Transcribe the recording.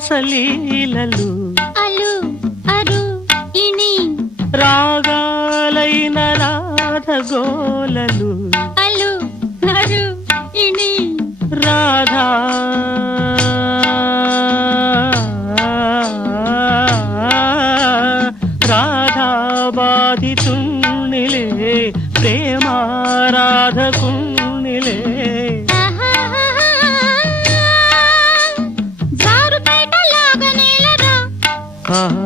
రాగారంతరాసలీలలు అలు అరు ఇణి రాగాలైన రాధగోలలు అలు అరు ఇణి రాధా రాధా బాధితుణ్ణిలే ప్రేమారాధకుణ్ణిలే జారుపేట లాగనేలరా ఆహా